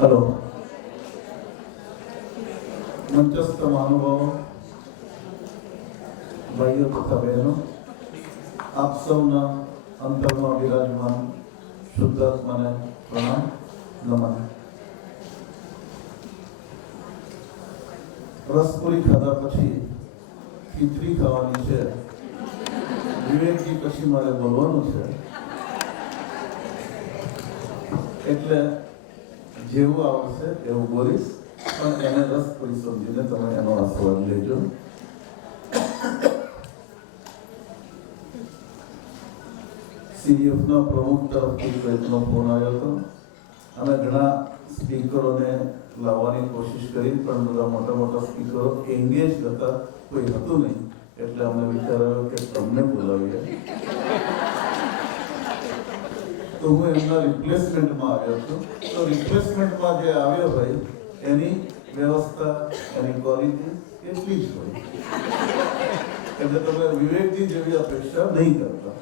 Hello मंचस्थ महानुभाव भाइयों तथा बहनों, आप सबना अंतरमा विराजमान शुद्धात्माने प्रणाम नमन। रसपुरी खाधा पछी खीचड़ी खावानी छे, विवेकजी पछी मारे बोलवानुं छे, એટલે જેવું આવશે એવું બોલીશ, પણ એને રસપુરી સમજીને તમે એનો આસ્વાદ લેજો. સીડીએફના પ્રમુખ તરફથી પ્રયત્નો ફોન આવ્યો હતો. અમે ઘણા સ્પીકરોને લાવવાની કોશિશ કરી, પણ બધા મોટા મોટા સ્પીકરો એંગેજ હતા, કોઈ હતું નહીં, એટલે અમને વિચાર આવ્યો કે તમને બોલાવીએ. તો હું એમના રિપ્લેસમેન્ટમાં આવ્યો છું. તો રિપ્લેસમેન્ટમાં જે આવ્યો હોય એની વ્યવસ્થા, એની ક્વોલિટી એટલી જ હોય, એટલે તમે વિવેકજી જેવી અપેક્ષા નહીં કરતા.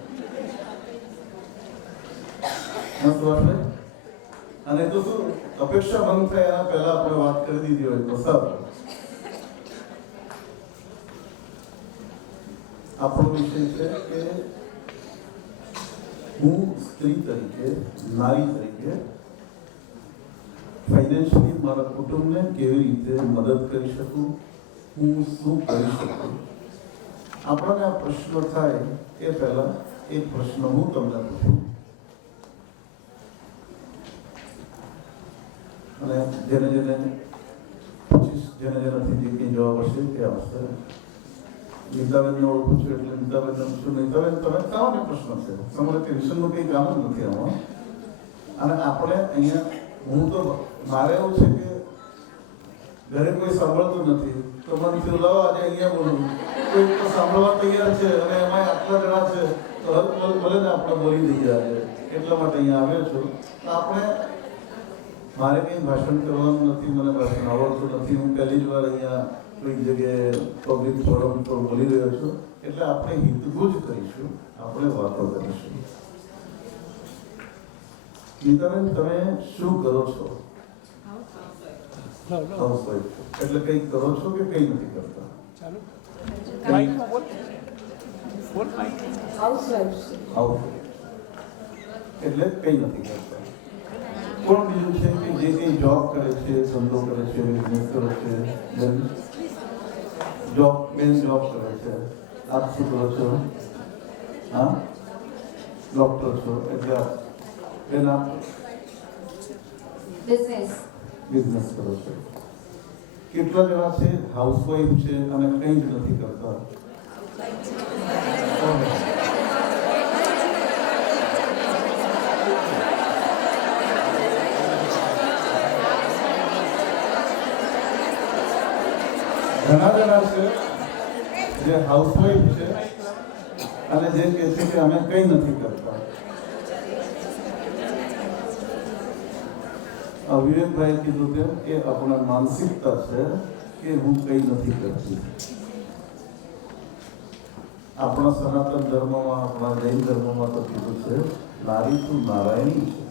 અને તો શું અપેક્ષા ભંગ થાય એના પહેલા આપણે વાત કરી દીધી હોય તો સારું. આપણો વિષય છે કે હું સ્ત્રી તરીકે, નારી તરીકે ફાઇનાન્શિયલી મારા કુટુંબને કેવી રીતે મદદ કરી શકું, હું શું કરી શકું. આપણને આ પ્રશ્ન થાય એ પહેલા એક પ્રશ્ન હું તમને પૂછું, અને જેને પૂછીશ, જેનાથી જે કંઈ જવાબ હશે તે આવશે. નીતાબેનને ઓળખું છું એટલે નીતાબેનને પૂછું, નીતાબેન તમે કાવાનો પ્રશ્ન છે, તમારે ટેન્શનનું કંઈ કામ જ નથી આમાં. અને આપણે અહીંયા, હું તો મારે એવું છે કે ઘરે કોઈ સાંભળતું નથી, તો મને થયું લાવો આજે અહીંયા બોલું, કોઈ તો સાંભળવા તૈયાર છે અને એમાં આટલા જણા છે તો ભલે ને આપણે બોલી દઈએ આજે, એટલા માટે અહીંયા આવ્યો છું. તો આપણે, મારે કંઈ ભાષણ કરવાનું નથી, મને ભાષણ આવડતું નથી, હું પહેલી જ વાર અહીંયા કોઈ જગ્યાએ પબ્લિક ફોરમ પર બોલી રહ્યો છું, એટલે આપણે હિતગુજ કરીશું, આપણે વાતો કરીશું. નીતાબેન તમે શું કરો છો? હાઉસવાઈફ. એટલે કંઈક કરો છો કે કંઈ નથી કરતા? હાઉસવાઈફ એટલે કંઈ નથી કરતા. કોણ બીજું છે કે જે કંઈ જોબ કરે છે, ધંધો કરે છે, બિઝનેસ કરે છે? જોબ કરે છે. આપ શું કરો છો? હા, ડોક્ટર છો, એટલે બેન આપ બિઝનેસ કરો છો. કેટલા જણા છે હાઉસવાઈફ છે અને કંઈ જ નથી કરતા? ઘણા જણા છે જે હાઉસવાઈફ છે અને જે કહે છે કે અમે કંઈ નથી કરતા. વિવેકભાઈ કીધું તેમ એ આપણા માનસિકતા છે કે હું કંઈ નથી કરતી. આપણા સનાતન ધર્મમાં, આપણા જૈન ધર્મમાં તો કીધું છે નારી તું નારાયણી છે.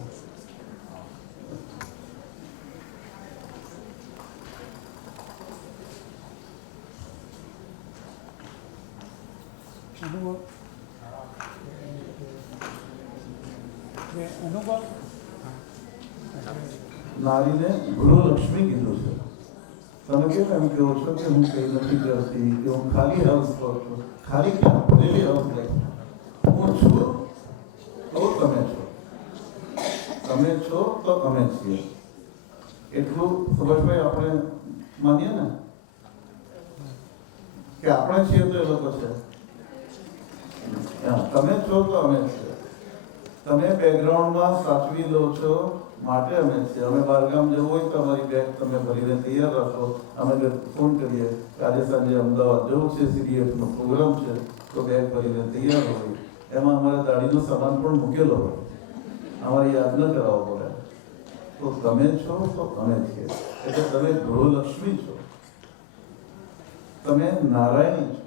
નારીને ગૃહલક્ષ્મી કીધું છે. તમે કેમ એમ કહો છો કે હું કંઈ નથી કરતી, કે હું ખાલી હાઉસ છું? ખાલી ક્યાં? ભરેલી હાઉસ લાઈફ. હું છું તો તમે છો, તમે છો તો અમે છીએ. એટલું સુભાષભાઈ આપણે માનીએ ને કે આપણે છીએ તો એ લોકો છે. તમે છો તો અમે છીએ. તમે બેકગ્રાઉન્ડમાં સાચવી લો છો માટે અમે છીએ. અમે બહારગામ જવું હોય તો અમારી બેગ તમે ભરીને તૈયાર રાખો. અમે ફોન કરીએ કે આજે સાંજે અમદાવાદ જવું છે, સીડીએફનો પ્રોગ્રામ છે, તો બેગ ભરીને તૈયાર હોય. એમાં અમારે દાઢીનો સામાન પણ મૂકેલો હોય, અમારે યાદ ન કરાવવો પડે. તો તમે છો તો અમે છીએ. એટલે તમે ગૃહલક્ષ્મી છો, તમે નારાયણી છો.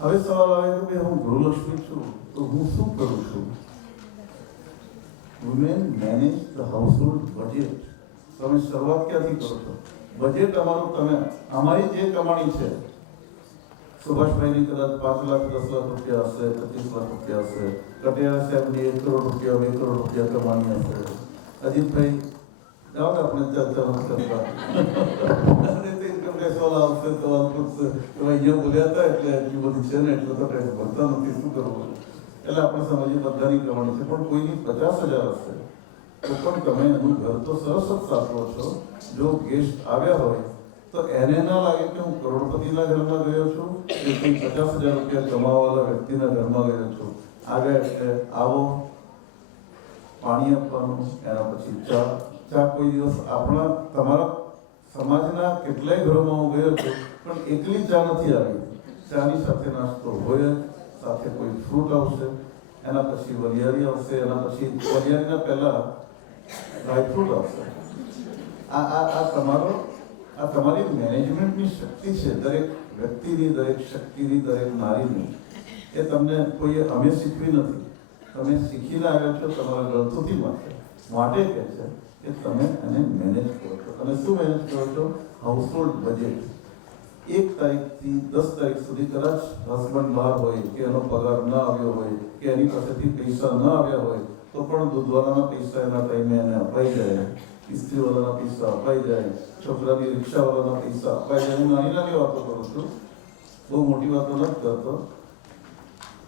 હવે સવાલ આવે કે હું ગૃહલક્ષ્મી છું તો હું શું કરું છું? Women manage the household budget. તમે શરૂઆત ક્યાંથી કરો છો? બજેટ અમારું, તમે અમારી જે કમાણી છે, સુભાષભાઈની કદાચ 5 લાખ 10 લાખ રૂપિયા હશે, 25 લાખ રૂપિયા હશે, કટિયારા સાહેબની 1 કરોડ રૂપિયા 2 કરોડ રૂપિયા કમાણી હશે, અજીતભાઈ જાઓ ને આપણે ચર્ચા કરતા આવશે તો અહીંયા બોલ્યા હતા એટલે એટલી બધી છે ને એટલે તો ટેક્સ ભરતા નથી, શું કરવું? એટલે આપણે સમજીએ બધાની કમાણી છે, પણ કોઈની 50,000 હશે તો પણ તમે એનું ઘર તો સરસ જ સાચવો છો. જો ગેસ્ટ આવ્યા હોય તો એને ના લાગે કે હું કરોડપતિના ઘરમાં ગયો છું કે કોઈ 50,000 રૂપિયા કમાવાવાળા વ્યક્તિના ઘરમાં ગયો છું. આવ્યા એટલે આવો, પાણી આપવાનું, એના પછી ચા કોઈ દિવસ આપણા તમારા સમાજના કેટલાય ઘરોમાં હું ગયો છું પણ એકલી ચા નથી આવી. ચાની સાથે નાસ્તો હોય, સાથે કોઈ ફ્રૂટ આવશે, એના પછી વરિયાળી આવશે, એના પછી વરિયાળીના પહેલા ડ્રાયફ્રૂટ આવશે. આ તમારી મેનેજમેન્ટની શક્તિ છે, દરેક વ્યક્તિની, દરેક શક્તિની, દરેક નારીની. એ તમને કોઈએ અમે શીખવી નથી, તમે શીખીને આવ્યા છો તમારા ગ્રંથોથી માટે કહે છે કે તમે એને મેનેજ કરો છો. અને શું મેનેજ કરો છો? Household budget. 1 તારીખથી 10 તારીખ સુધી કદાચ હસબન્ડ બહાર હોય કે એનો પગાર ન આવ્યો હોય કે એની પાસેથી પૈસા ન આવ્યા હોય તો પણ દૂધવાળાના પૈસા એના ટાઈમે એને અપાઈ જાય, ઇસ્ત્રીવાળાના પૈસા અપાઈ જાય, છોકરાની રિક્ષાવાળાના પૈસા અપાઈ જાય. હું નાની નાની વાતો કરું છું, બહુ મોટી વાતો નથી કરતો,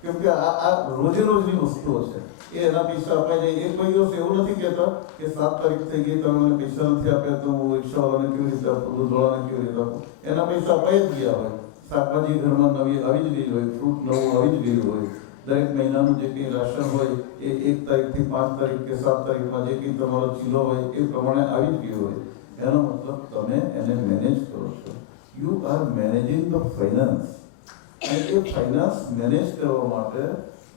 કેમ કે આ રોજે રોજની વસ્તુઓ છે. એ એના પૈસા અપાઈ જાય. એ કોઈ દિવસ એવું નથી કહેતા કે 7 તારીખ થઈ ગઈ, તમે મને પૈસા નથી આપ્યા તો હું રિક્ષાવાળાને કેવી રીતે આપું, દૂધવાળાને કેવી રીતે આપું. એના પૈસા અપાઈ જ ગયા હોય. શાકભાજી ઘરમાં નવી આવી જ ગઈ હોય, ફ્રૂટ નવું આવી જ ગયું હોય, દરેક મહિનાનું જે કંઈ રાશન હોય એ 1 તારીખથી 5 તારીખ કે 7 તારીખમાં જે કંઈ તમારો ચીલો હોય એ પ્રમાણે આવી જ ગયું હોય. એનો મતલબ તમે એને મેનેજ કરો છો. You are managing the finance. અને એ ફાઇનાન્સ મેનેજ કરવા માટે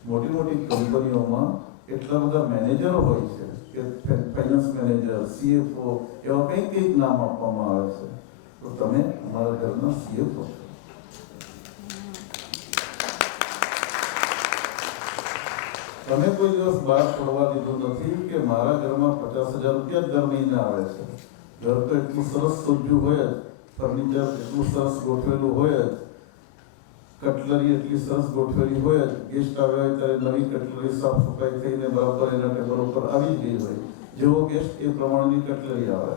મોટી મોટી કંપનીઓમાં એટલા બધા મેનેજરો હોય છે કે ફાઇનાન્સ મેનેજર, CFO એવા કંઈક નામ આપવામાં આવે છે. તો તમે અમારા ઘરના CFO છો. તમે કોઈ દિવસ બહાર પડવા દીધું નથી કે મારા ઘરમાં 50,000 રૂપિયા દર મહિને આવે છે. ઘર તો એટલું સરસ સજ્જું હોય જ, ફર્નિચર એટલું સરસ ગોઠવેલું હોય જ, કટલરી એટલી સરસ ગોઠવેલી હોય જ, ગેસ્ટ આવ્યા હોય ત્યારે નવી કટલરી સાફ સફાઈ થઈને બરાબર એના ટેબલ ઉપર આવી ગઈ હોય. જેવો ગેસ્ટ એ પ્રમાણેની કટલરી આવે.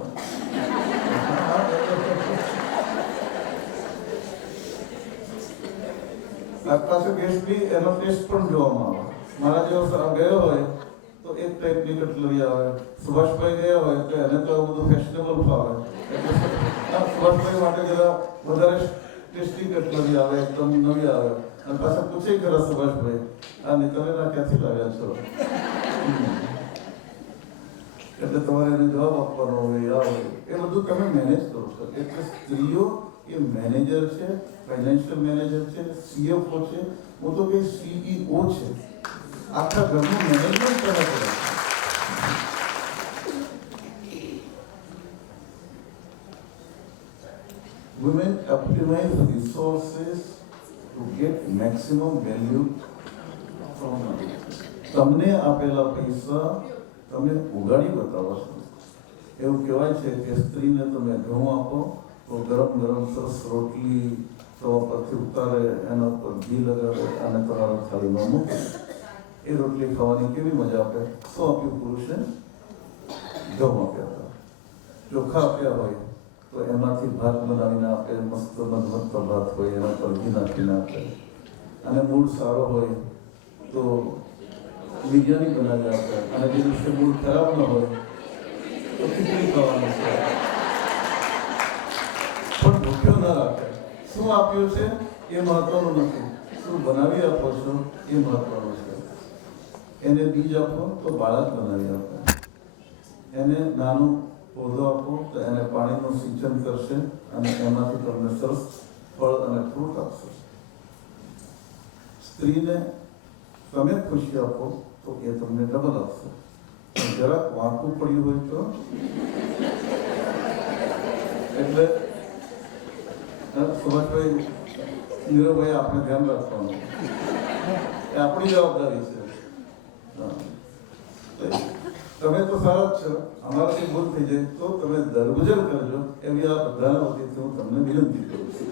પાછો ગેસ્ટ બી એનો ટેસ્ટ પણ જોવામાં આવે. મારા જેવો ગયો હોય તો એક ટાઈપની કટલરી આવે, સુભાષભાઈ ગયા હોય તો એને તો બધું ફેશનેબલ ફાવે એટલે સુભાષભાઈ માટે જરા વધારે ટેસ્ટી કટલરી આવે, એકદમ નવી આવે. અને પાછા પૂછે ખરા સુભાષભાઈ, આ નીતરેના ક્યાંથી લાવ્યા છો? એટલે તમારે એને જવાબ આપવાનો હોય, આ હોય, એ બધું તમે મેનેજ કરો છો. એટલે સ્ત્રીઓ એ મેનેજર છે, ફાઇનાન્શિયલ મેનેજર છે, CFO છે, હું તો કંઈ CEO છે. આખા ઘરનું મેનેજમેન્ટ કરે છે. Women optimize resources to get maximum value from them. તમને આપેલા પૈસા તમે ઉગાડી બતાવો છો. એવું કહેવાય છે કે સ્ત્રીને તમે ઘઉં આપો તો ગરમ ગરમ સરસ રોટલી તવા પરથી ઉતારે, એના ઉપર ઘી લગાવે અને તમારા થાળીમાં મૂકે. એ રોટલી ખાવાની કેવી મજા આપે? શું આપ્યું પુરુષે? ઘઉં આપ્યા હતા. ચોખા આપ્યા હોય તો એમાંથી ભાત બનાવીને આપે, મસ્ત મધમસ્ત ભાત હોય એના પર ઘી નાખીને આપે. અને મૂડ સારો હોય તો બિરયાની બનાવી આપે. અને જે દિવસે મૂડ ખરાબ ન હોય તો ખીચડી ખાવાનું છે, પણ ભૂખ્યો ન રાખે. શું આપ્યું છે એ મહત્વનું નથી, શું બનાવી આપો છો એ મહત્વનું છે. એને બીજ આપો તો બાળક બનાવી આપે, એને નાનું પૌધો આપો તો એને પાણીનું સિંચન કરશે અને એમાંથી તમને સરસ ફળ અને ફ્રૂટ આપશે. સ્ત્રીને તમે ખુશી આપો તો એ તમને ડબલ આપશે. જરાક વાંકું પડ્યું હોય તો એટલે સુભાષભાઈ, નીરવભાઈ, આપણે ધ્યાન રાખવાનું, એ આપણી જવાબદારી છે. તમે તો સારા જ છો, અમારાથી ભૂલ થઈ જાય તો તમે દરગુજર કરજો, એવી આ બધાના વતીથી હું તમને વિનંતી કરું છું.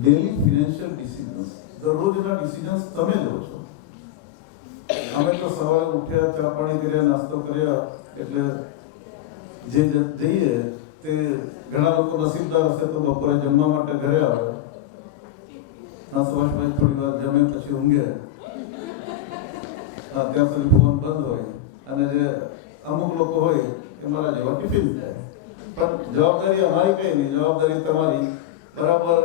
ડેલી ફિનાન્શિયલ ડિસિઝન્સ, દરરોજના ડિસિઝન્સ તમે લો છો. અમે તો સવારે ઉઠ્યા, ચા પાણી કર્યા, નાસ્તો કર્યા, એટલે જે જઈએ તે ઘણા લોકો નસીબદાર હશે તો બપોરે જમવા માટે ઘરે આવે. હા, સુભાષભાઈ થોડી વાર જમે પછી ઊંઘે, ત્યાં સુધી ફોન બંધ હોય. અને જે અમુક લોકો હોય એ મારા જેવા ટિફિન થાય. પણ જવાબદારી અમારી કઈ નહીં, જવાબદારી તમારી. બરાબર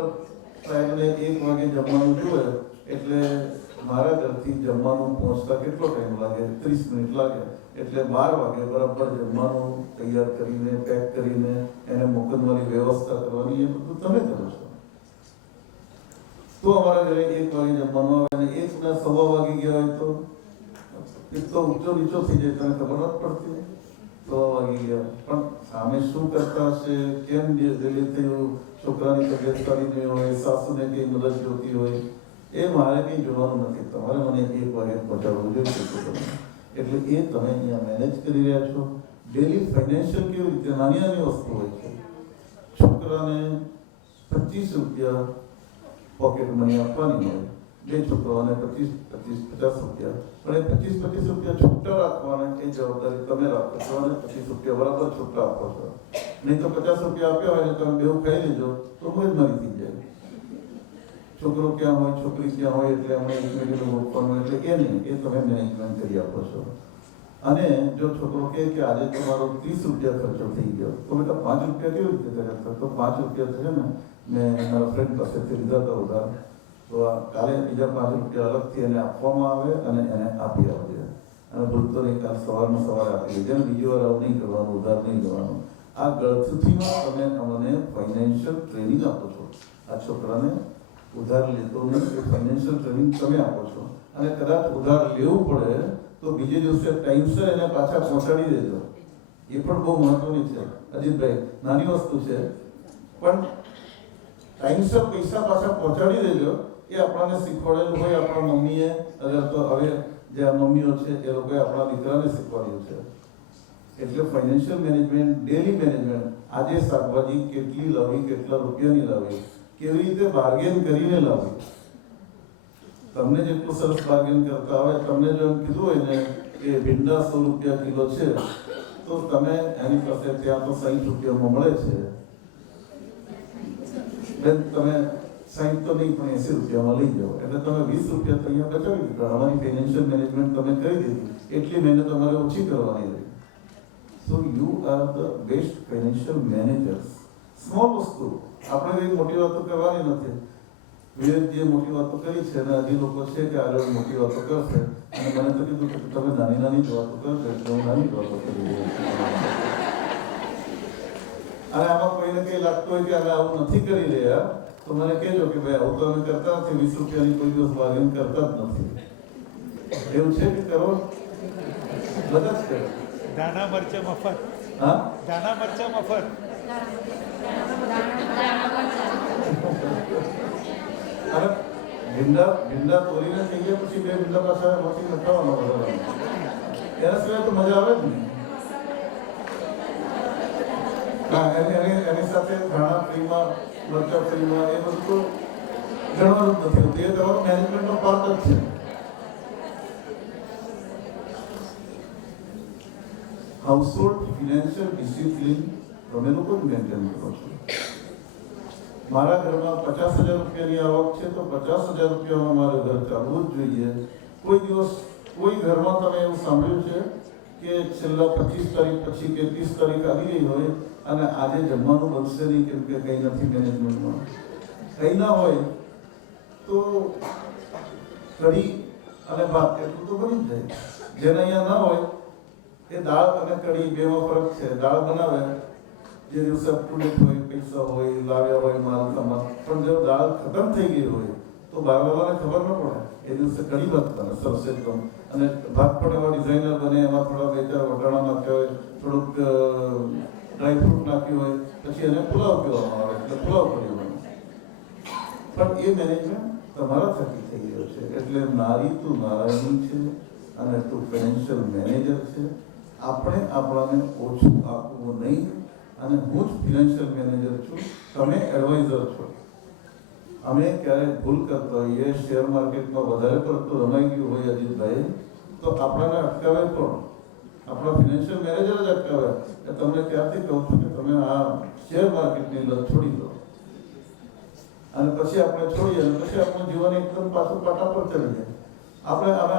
સાહેબને 1 વાગે જમવાનું જોઈએ એટલે મારા ઘરથી જમવાનું પહોંચતા કેટલો ટાઈમ લાગે? 30 મિનિટ લાગે. એટલે 12 વાગે બરાબર જમવાનું તૈયાર કરીને, પેક કરીને એને મોકલવાની વ્યવસ્થા કરવાની, એ બધું તમે કરો છો. તો અમારા ઘરે 1 વાગે જમવાનું આવે અને 1 ને 1:15 વાગી ગયા હોય તો એટલો ઊંચો નીચો થઈ જાય, તને ખબર નથી પડતી. 1:15 વાગી ગયા, પણ સામે શું કરતા હશે, કેમ ડિલે થયું, છોકરાની તબિયત સારી નહીં હોય, સાસુને કઈ મદદ જોતી હોય, એ મારે કંઈ જોવાનું નથી. તમારે મને 1 વાગે પહોંચાડવું જોઈએ. એટલે એ તમે અહીંયા મેનેજ કરી રહ્યા છો. ડેલી ફાઇનાન્શિયલ કેવી રીતે નાની નાની વસ્તુ હોય છે. છોકરાને 25 રૂપિયા પોકેટ મની આપવાની હોય, 2 છોકરાઓને 50 રૂપિયા, પણ એ 25 રૂપિયા છૂટા રાખવાના, એ જવાબદારી તમે રાખો છો અને 25 રૂપિયા બરાબર છૂટા આપો છો. નહીં તો 50 રૂપિયા આપ્યા હોય ને તમે બેવ ખાઈ લેજો તો મોજમારી થઈ જાય. છોકરો ક્યાં હોય, છોકરી ક્યાં હોય, એટલે અમે એકમેકનું મૂકવાનું, એટલે એ નહીં, એ તમે મેનેજમેન્ટ કરી આપો છો. અને જો છોકરો કહે કે આજે તમારો 30 રૂપિયા ખર્ચો થઈ ગયો, તો બેટા 5 રૂપિયા કેવી રીતે કર્યા હતા? તો 5 રૂપિયા છે ને મેં મારા ફ્રેન્ડ પાસેથી લીધા હતા ઉધાર, તો કાલે બીજા 5 રૂપિયા અલગથી એને આપવામાં આવે અને એને આપી આવજે. અને ભૂલતો નહીં, કાલ સવારે આપી દેજે. બીજી વાર આવું નહીં કરવાનું, ઉધાર નહીં કરવાનું. આ ગળથુથીમાં તમે અમને ફાઇનાન્શિયલ ટ્રેનિંગ આપો છો. આ છોકરાને ઉધાર લેતો નહીં, એ ફાઇનાન્શિયલ ટ્રેનિંગ તમે આપો છો. અને કદાચ ઉધાર લેવું પડે તો બીજે દિવસે ટાઈમસર એને પાછા પહોંચાડી દેજો. એ પણ બહુ મહત્વની છે અજીતભાઈ, નાની વસ્તુ છે, પણ ટાઈમસર પૈસા પાછા પહોંચાડી દેજો. એ આપણને શીખવાડેલું હોય આપણા મમ્મીએ, અગર તો હવે જે આ મમ્મીઓ છે એ લોકોએ આપણા દીકરાને શીખવાડ્યું છે. એટલે ફાઇનાન્શિયલ મેનેજમેન્ટ, ડેલી મેનેજમેન્ટ, આજે શાકભાજી કેટલી લાવી, કેટલા રૂપિયાની લાવી, કેવી રીતે બાર્ગેન કરીને લાવી. તમને જેટલું સરસ બાર્ગેન કરતા આવે, તમને જો એમ કીધું હોય ને કે ભીંડા 100 રૂપિયા કિલો છે, તો તમે એની પાસે ત્યાં તો 60 રૂપિયામાં મળે છે, તમે 60 તો નહીં પણ 80 રૂપિયામાં લઈ જાઓ. એટલે તમે 20 રૂપિયા તો અહીંયા બચાવી દીધા. અમારી ફાઇનાન્શિયલ મેનેજમેન્ટ તમે કરી દીધી, એટલી મહેનત તમારે ઓછી કરવાની રહી. So you are the best financial managers. Small વસ્તુ, આપણે કંઈ મોટી વાતો કરવાની નથી. વિવેકજીએ મોટી વાતો કરી છે અને હજી લોકો છે કે આગળ મોટી વાતો કરશે. અને મને તો કીધું કે તમે નાની નાની જ વાતો કરશો, એટલે હું નાની જ વાતો કરી રહ્યો છું. અને આમાં કોઈને કંઈ લાગતું હોય કે અમે આવું નથી કરી રહ્યા તો મને કહેજો કે ભાઈ આવું તો અમે કરતા નથી, 20 રૂપિયાની કોઈ દિવસ બાર્ગેન કરતા જ નથી. એવું છે કે કરો? બધા જ કરે. દાણા મરચા મફત. હા, દાણા મરચા મફત. અને ભીંડા તોડીને થઈ ગયા પછી 2 ભીંડા પાછા મોટી નખાવાનો. એના સિવાય તો મજા આવે જ નહીં. હા, એની સાથે ધાણા ફ્રીમાં, મરચા ફ્રીમાં, એ બધું તો ગણવાનું જ નથી હોતું. એ તમારો મેનેજમેન્ટનો પાર્ટ જ છે. હાઉસહોલ્ડ ફિનાન્શિયલ ડિસિપ્લિન તમે લોકો જ મેન્ટેન કરો છો. મારા ઘરમાં 50,000 રૂપિયાની આવક છે તો 50,000 રૂપિયામાં મારે ઘર ચાલવું જ જોઈએ. કોઈ દિવસ કોઈ ઘરમાં તમે એવું સાંભળ્યું છે કે છેલ્લા 25 તારીખ પછી કે 30 તારીખ આવી ગઈ હોય અને આજે જમવાનું બનશે નહીં કેમ કે કંઈ નથી મેનેજમેન્ટમાં? કંઈ ના હોય તો કઢી અને ભાત એટલું તો બની જ જાય. જેને અહીંયા ના હોય એ દાળ અને કઢી બેમાં ફરક છે. દાળ બનાવે જે દિવસે અપટુડેટ હોય, પૈસા હોય, લાવ્યા હોય માલ સામાન, પણ જો દાળ ખતમ થઈ ગઈ હોય તો બહારવાળાને ખબર ન પડે. એ દિવસે કઢી ભાત બને સરસ એકદમ, અને ભાત પણ એવા ડિઝાઇનર બને, એમાં થોડા 2-4 વટાણા નાખ્યા હોય, થોડુંક ડ્રાયફ્રૂટ નાખ્યું હોય, પછી એને પુલાવ કહેવામાં આવે, એટલે પુલાવ કઢી બને. પણ એ મેનેજમેન્ટ તમારા થકી થઈ રહ્યો છે. એટલે નારી તું નારાયણી છે અને તું ફાઇનાન્શિયલ મેનેજર છે. આપણે આપણાને ઓછું આપવું નહીં. અને હું જ ફાઇનાન્શિયલ મેનેજર છું, તમે એડવાઇઝર છો. અમે ક્યારેક ભૂલ કરતા હોઈએ, શેર માર્કેટમાં વધારે પડતું રમાઈ ગયું હોય અજીતભાઈ, તો આપણાને અટકાવે પણ આપણા ફાઇનાન્શિયલ મેનેજર જ અટકાવે કે તમને ત્યારથી કહું છું કે તમે આ શેર માર્કેટની લત છોડી દો. અને પછી આપણે છોડીએ અને પછી આપણું જીવન એકદમ પાછું પાટા પર ચડી જાય.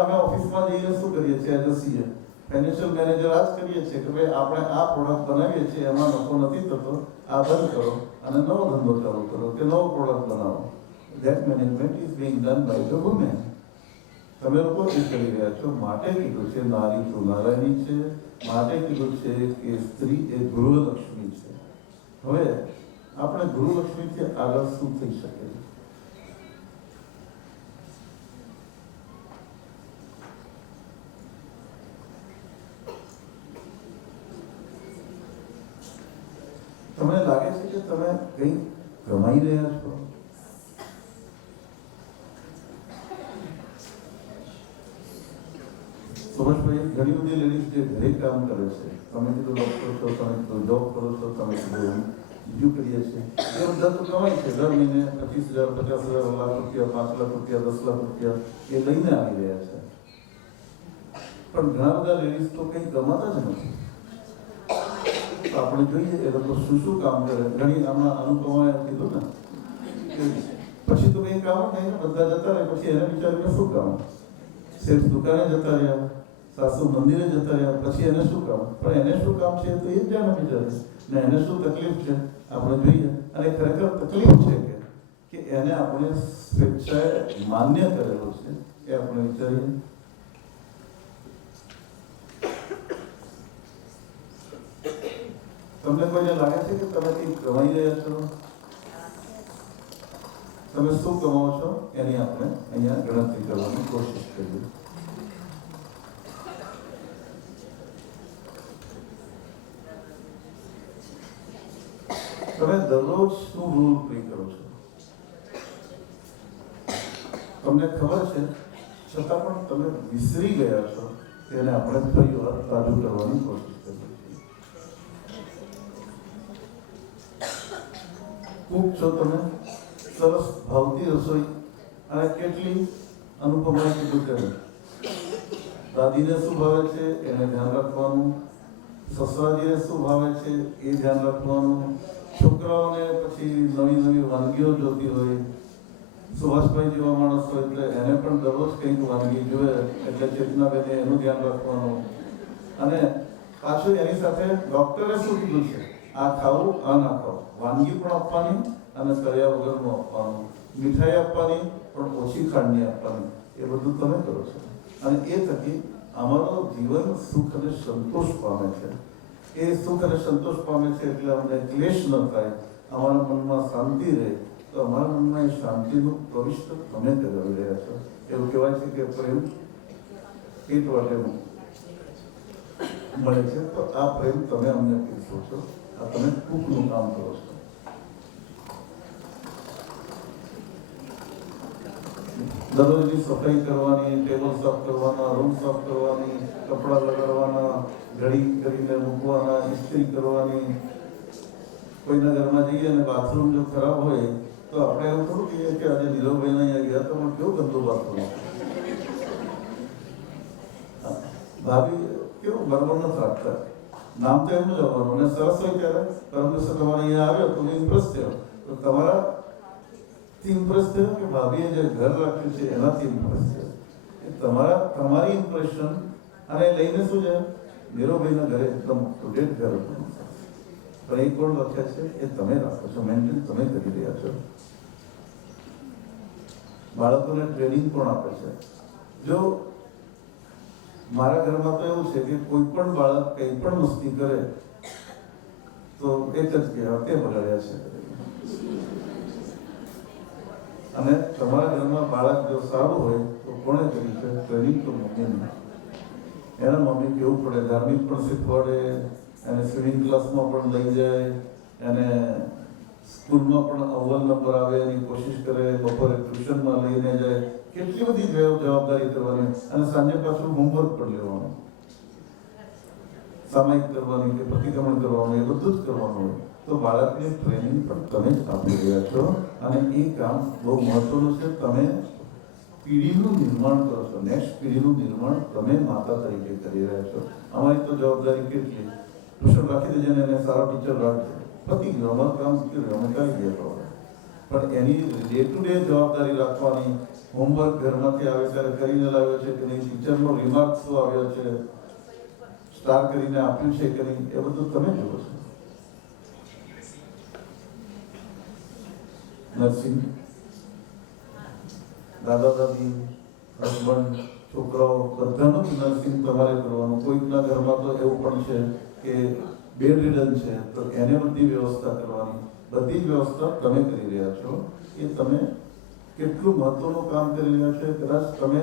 અમે ઓફિસમાં જઈને શું કરીએ છીએ as a CA financial manager આ જ કરીએ છીએ કે ભાઈ આપણે આ પ્રોડક્ટ બનાવીએ છીએ, એમાં નફો નથી થતો, આ બંધ કરો અને નવો ધંધો ચાલુ કરો કે નવો પ્રોડક્ટ બનાવો. That management is being done by the women. તમે લોકો એ કરી રહ્યા છો. માટે કીધું છે નારી તો નારાયણી છે, માટે કીધું છે કે સ્ત્રી એ ગૃહલક્ષ્મી છે. હવે આપણે ગૃહલક્ષ્મીથી આગળ શું થઈ શકે? તમને લાગે છે કે તમે કંઈ કમાઈ રહ્યા છો? સુભાષભાઈ, ઘણી બધી લેડીઝ જે ઘરે કામ કરે છે, તમે કીધું ડોક્ટર છો, તમે કીધું જોબ કરો છો, તમે કીધું બીજું કરીએ છીએ, એ બધા તો કમાય છે. દર મહિને 25,000, 50,000, લાખ રૂપિયા, 5 લાખ રૂપિયા, 10 લાખ રૂપિયા એ લઈને આવી રહ્યા છે. પણ ઘણા બધા લેડીઝ તો કંઈ કમાતા જ નથી. આપણે જોઈએ એ લોકો શું કામ કરે. ઘણી આમાં અનુપમાએ કીધું ને પછી તો કંઈ કામ નહીં, બધા જતા રહે. પછી એને વિચારીને શું કામ? શેઠ દુકાને જતા રહ્યા, સાસુ મંદિરે જતા રહ્યા, પછી એને શું કામ? પણ એને શું કામ છે તો એ જ જાણે વિચારે ને એને શું તકલીફ છે આપણે જોઈએ. અને ખરેખર તકલીફ છે કે એને આપણે સ્વેચ્છાએ માન્ય કરેલો છે એ આપણે વિચારીએ. તમને કોઈને લાગે છે કે તમે કંઈક કમાઈ રહ્યા છો? તમે શું કમાવો છો એની આપણે અહીંયા ગણતરી કરવાની કોશિશ કરીએ. તમે દરરોજ શું રોલ પ્લે કરો છો? તમને ખબર છે છતાં પણ તમે વિસરી ગયા છો. તેને આપણે ફરી વાર તાજું કરવાની કોશિશ કરીએ. કુક છો તમે, સરસ ભાવતી રસોઈ, અને કેટલી અનુપમાએ કીધું તેમ દાદીને શું ભાવે છે એને ધ્યાન રાખવાનું, સસરાજીને શું ભાવે છે એ ધ્યાન રાખવાનું, છોકરાઓને પછી નવી નવી વાનગીઓ જોતી હોય. સુભાષભાઈ જેવા માણસ હોય એટલે એને પણ દરરોજ કંઈક વાનગી જોઈએ એટલે ચેતનાબેને એનું ધ્યાન રાખવાનું. અને પાછું એની સાથે ડૉક્ટરે શું કીધું છે, આ ખાવું આ ના ખાવું. વાનગી પણ આપવાની અને તળ્યા વગરનું આપવાનું, મીઠાઈ આપવાની પણ ઓછી ખાંડની આપવાની. એ બધું તમે કરો છો અને એ થકી અમારો જીવન સુખ અને સંતોષ પામે છે. એ સુખ અને સંતોષ પામે છે એટલે અમને ક્લેશ ન થાય, અમારા મનમાં શાંતિ રહે. તો અમારા મનમાં એ શાંતિનું પ્રવિષ્ટ તમે કરાવી રહ્યા છો. એવું કહેવાય છે કે પ્રેમ પેટ વાટેનું મળે છે. તો આ પ્રેમ તમે અમને પીરસો છો. આ તમે કૂકનું કામ કરો છો. દરરોજની સફાઈ કરવાની, ટેબલ સાફ કરવાના, રૂમ સાફ કરવાની, કપડાં લગાડવાના, ઘડી કરીને મૂકવાના, ઇસ્ત્રી કરવાની. કોઈના ઘરમાં જઈએ અને બાથરૂમ જો ખરાબ હોય તો આપણે એવું થોડું કહીએ કે આજે નીરવભાઈને અહીંયા ગયા તો પણ કેવું ગંદુ બાથરૂમ. ભાભી કેવું બરાબર નથી રાખતા. નામ તો એમનું જ આવવાનું અને સરસ હોય ત્યારે પરમ દિવસે તમારે અહીંયા આવ્યો તો ઇમ્પ્રેસ થયો. તો તમારા ઇમ્પ્રેસ થયો કે ભાભીએ જે ઘર રાખ્યું છે એનાથી ઇમ્પ્રેસ થયો. એ તમારી ઇમ્પ્રેશન અને લઈને શું છે નીરવભાઈના ઘરે એકદમ ટુડેટ ઘર હતું. પણ એક કોણ લખ્યા છે એ તમે રાખો છો, મેન્ટેન તમે કરી રહ્યા છો. બાળકોને ટ્રેનિંગ પણ આપે છે. જો મારા ઘરમાં તો એવું છે કે કોઈ પણ બાળક કંઈ પણ મસ્તી કરે તો એક જ કહેવાય તે બગાડ્યા છે. અને તમારા ઘરમાં બાળક જો સારું હોય તો કોણે કર્યું છે? ટ્રેનિંગ તો મમ્મીને. એના મમ્મી કેવું પડે, ધાર્મિક પણ શીખવાડે, એને સ્વિમિંગ ક્લાસમાં પણ લઈ જાય, એને સ્કૂલમાં પણ અવ્વલ નંબર આવે એની કોશિશ કરે, બપોરે ટ્યુશનમાં લઈને જાય, કેટલી બધી જવાબદારી કરવાની, અને સાંજે પાછું હોમવર્ક પણ લેવાનું, સામાયિક કરવાની કે પ્રતિક્રમણ કરવાનું, એ બધું જ કરવાનું હોય. તો બાળકની ટ્રેનિંગ પણ તમે જ આપી રહ્યા છો, અને એ કામ બહુ મહત્વનું છે. તમે પેઢીનું નિર્માણ કરો છો, નેક્સ્ટ પેઢીનું નિર્માણ તમે માતા તરીકે કરી રહ્યા છો. અમારી તો જવાબદારી કેટલી, ટ્યુશન રાખી દેજે ને એને સારા ટીચર રાખજો, પતી ગયો, અમારું કામ અમે કરી ગયા. પણ એની ડે ટુ ડે જવાબદારી રાખવાની, હોમવર્ક ઘરમાંથી આવે ત્યારે કરીને લાવ્યો છે કે નહીં, ટીચરનો રિમાર્ક શું આવ્યો છે, સ્ટાર કરીને આપ્યું છે કે નહીં, એ બધું તમે જુઓ છો. નર્સિંગ, દાદા દાદી, હસબન્ડ, છોકરાઓ બધાનું જ નર્સિંગ તમારે કરવાનું. કોઈકના ઘરમાં તો એવું પણ છે કે બેડ રિડન છે, તો એને બધી વ્યવસ્થા કરવાની. બધી જ વ્યવસ્થા તમે કરી રહ્યા છો. એ તમે કેટલું મહત્વનું કામ કરી રહ્યા છો, કદાચ તમે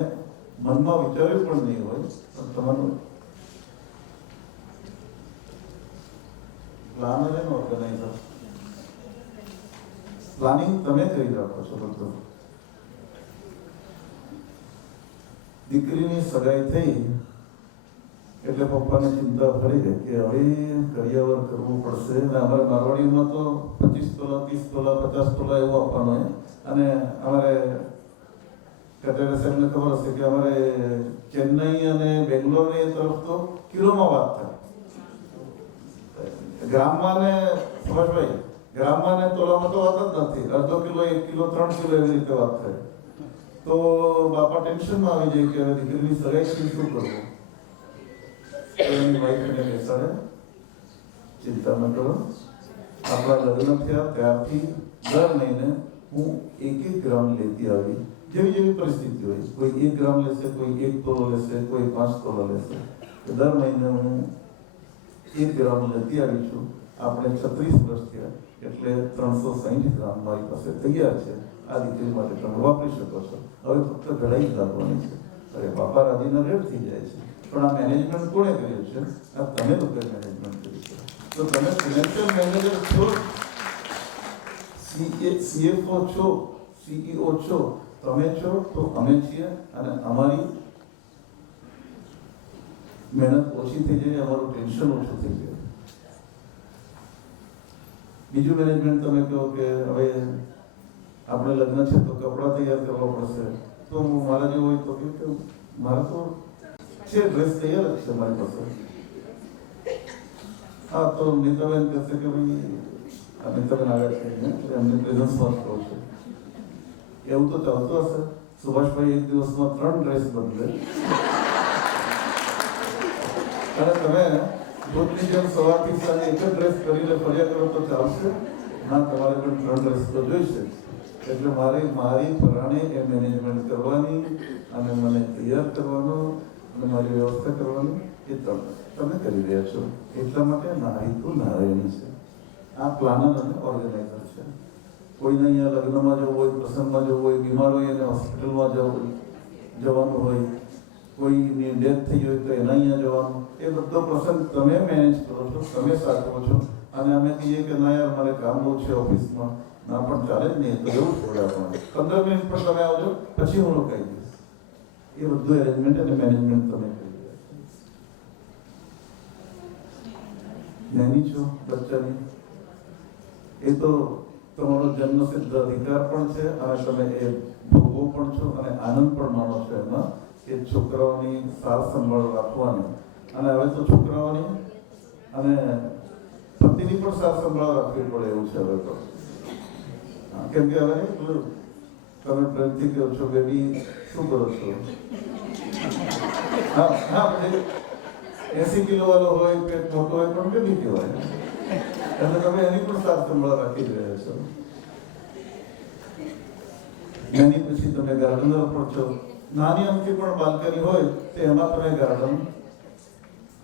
મનમાં વિચાર્યું પણ નહીં હોય, પણ તમારું પ્લાનર એનો ઓર્ગેનાઇઝર, પ્લાનિંગ તમે કરી રાખો છો બધું. દીકરીની સગાઈ થઈ એટલે પપ્પાને ચિંતા ફરી ગઈ કે હવે કરિયાવર કરવું પડશે. અને અમારે મારવાડીમાં તો 25 તોલા, 30 તોલા, 50 તોલા એવું આપવાનું હોય. અને અમારે કટેરા સાહેબને ખબર હશે કે અમારે ચેન્નઈ અને બેંગ્લોરની તરફ તો કિલોમાં વાત થાય. ગ્રામમાં ને સમજભાઈ, ગ્રામમાં ને તોલામાં તો વાત જ નથી. અડધો કિલો, 1 કિલો, 3 કિલો એવી રીતે વાત થાય. તો બાપા ટેન્શનમાં આવી જાય કે હવે દીકરીની સગાઈ શું કરવું. એની વાઈફ એને બેસાડે, ચિંતા ન કરો, આપણા લગ્ન થયા ત્યારથી દર મહિને હું 1 ગ્રામ લેતી આવી. જેવી જેવી પરિસ્થિતિ હોય, કોઈ 1 ગ્રામ લેશે, કોઈ 1 તોલો લેશે, કોઈ 5 તોલા લેશે. દર મહિને હું 1 ગ્રામ લેતી આવી છું. આપણે 36 વર્ષ થયા એટલે 360 ગ્રામ મારી પાસે તૈયાર છે. આ દીકરી માટે તમે વાપરી શકો છો. હવે ફક્ત ઘડાઈ જ લાવવાની છે. અરે બાપા રાજીના રેડ થઈ જાય છે. પણ આ મેનેજમેન્ટ કોણે કર્યું છે? આ તમે લોકોએ મેનેજમેન્ટ કર્યું છે. તો તમે ફાઇનાન્શિયલ મેનેજર છો, CFO છો, CEO છો, તમે છો, તો અમે છીએ. અને અમારી મહેનત ઓછી થઈ જાય, અમારું ટેન્શન ઓછું થઈ જાય. બીજું મેનેજમેન્ટ તમે કહો કે હવે આપણે લગ્ન છે તો કપડાં તૈયાર કરવા પડશે. તો મારા જેવું હોય તો કે મારા તો છે ડ્રેસ તૈયાર જ છે મારી પાસે. હા, તો નીતાબેન કહેશે કે ભાઈ નીતાબેન આગળ છે એમને પ્રેઝન્સમાં કહું છું. એવું તો ચાલતું હશે. સુભાષભાઈ 1 દિવસમાં 3 ડ્રેસ બદલે, અને તમે રોજની જેમ સવારથી સાંજે 1 જ ડ્રેસ કરીને ફર્યા કરો તો ચાલશે? ના, તમારે પણ 3 ડ્રેસ તો જોઈશે. એટલે મારી પરાણે એ મેનેજમેન્ટ કરવાની, અને મને તૈયાર કરવાનો, અને મારી વ્યવસ્થા કરવાની એ તમે કરી રહ્યા છો. એટલા માટે નારીતું નારાયણી છે. આ પ્લાનર અને ઓર્ગેનાઇઝર છે. કોઈને અહીંયા લગ્નમાં જવું હોય, પ્રસંગમાં જવું હોય, બીમાર હોય એને હોસ્પિટલમાં જવાનું હોય, કોઈની ડેથ થઈ હોય તો એના અહીંયા જવાનું, એ બધો પ્રસંગ તમે મેનેજ કરો છો, તમે સાચવો છો. અને અમે કહીએ કે ના યાર મારે કામ બહુ છે ઓફિસમાં, ના પણ ચાલે જ નહીં, તો એવું થોડે આપણને 15 મિનિટ પર તમે આવજો, પછી હું રોકાઈ જઈશ. એ બધું એરેન્જમેન્ટ અને મેનેજમેન્ટ તમે કરી રહ્યા છો. નાની છો બચ્ચાની, એ તો તમારો જન્મસિદ્ધ અધિકાર પણ છે, અને તમે એ ભોગવો પણ છો, અને આનંદ પણ માણો છો એમાં કે છોકરાઓની સાર સંભાળ રાખવાની. અને હવે તો છોકરાઓની અને પતિની પણ સાર સંભાળ રાખવી પડે એવું છે હવે તો. કેમ કે હવે તમે પ્રેમથી કહો છો બેબી શું કરો છો? હા, પછી 80 કિલો વાળો હોય, પેટ મોટો હોય, પણ બેબી કહેવાય. એટલે તમે એની પણ સાર સંભાળ રાખી રહ્યા છો. એની પછી તમે ગાર્ડનર પણ છો. નાની અમથી પણ બાલ્કની હોય તો એમાં તમે ગાર્ડન